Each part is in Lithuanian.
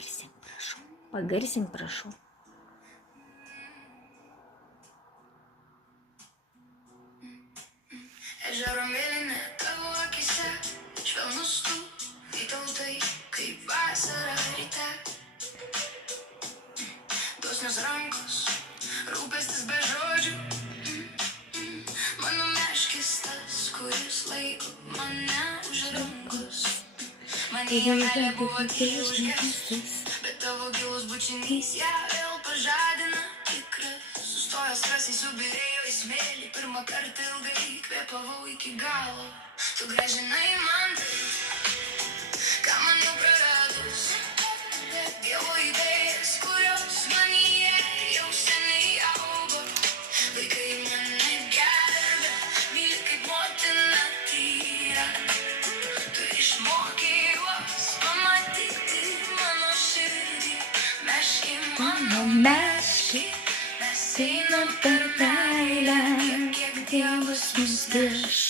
Pagarsink, prašau. Ežero mėlyne tavo akise, švelnus tu įtautai, kaip vasara ryte. Dosnios rankos, rūpestis be žodžių, mano meškis tas, kuris laiko mane už rankos. Manyje meilė buvo tyliai užgestas, bet tavo gilus bučinys ją vėl pažadina tikras. Sustojęs rasiai subirėjo į smėlį, pirmą kartą ilgai kvėpavau iki galo. Tu grąžinai man tai, ką man jau praradus, Dievo idėjas, kurios manyje jau seniai augo. Vaikai mane gerbia, myli kaip motina tyra. Tu išmokei juos pamatyti mano širdį, meški mano meški. Mes einam per meilę, kiek Dievas mus virš.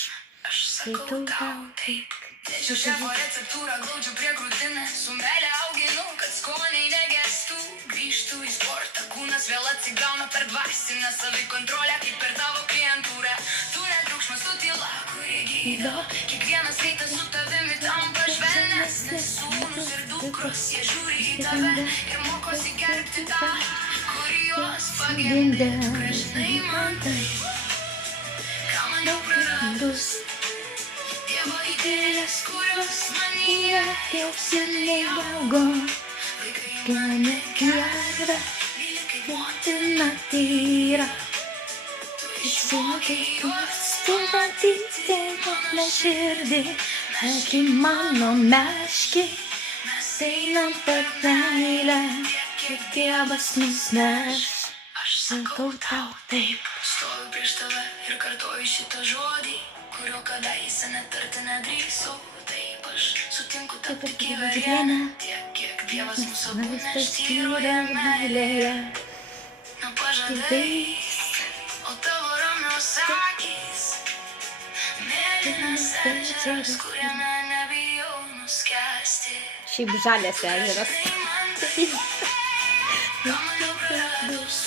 Aš sakau tau taip. Dėčiau šefo receptūrą, glaudžiu prie krūtinės. Su meile auginu, kad skoniai negestų. Grįžtų į sportą, kūnas vėl atsigauna per dvasinę savikontrolę, kaip per tavo klientūrą. Tu netriukšmas, tu tyla, kuri gydo. Kiekvienas rytas su tavimi tampa švelnesnis. Sūnus ir dukros, jie žiūri į tave ir mokosi gerbti tą, kuri juos pagimdė. Grąžinai man tai, ką man jau praradus. Dievo idėjas, kurios manyje jau seniai augo. Vaikai mane gerbia, myli kaip motina tyra. Tu išmokei juos pamatyti mano širdį, meški mano meški. Mes einam per meilę, kiek Dievas mus neš. Aš sakau tau taip. Stoviu prieš tave ir kartoju šitą žodį, kurio kadaise netarti nedrįsau. Taip aš sutinku tapti gyvarienę, tiek kiek Dievas mūsų abu neštyrodė meilėje. Na pažadais, o tavo ramios akys, mėlynas ežeras, kuriame nebijau nuskęsti. Šiaip žalias ežeras. Ką man jau praradus,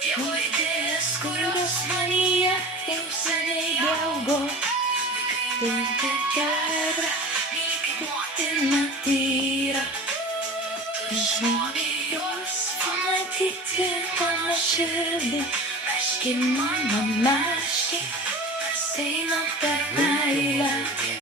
Dievo idėjas, kurios manyje jau seniai augo. Vaikai gerbia, myli kaip motina tyra. Tu išmokei juos pamatyti mano širdį, meški mano meški. Mes einam per meilę.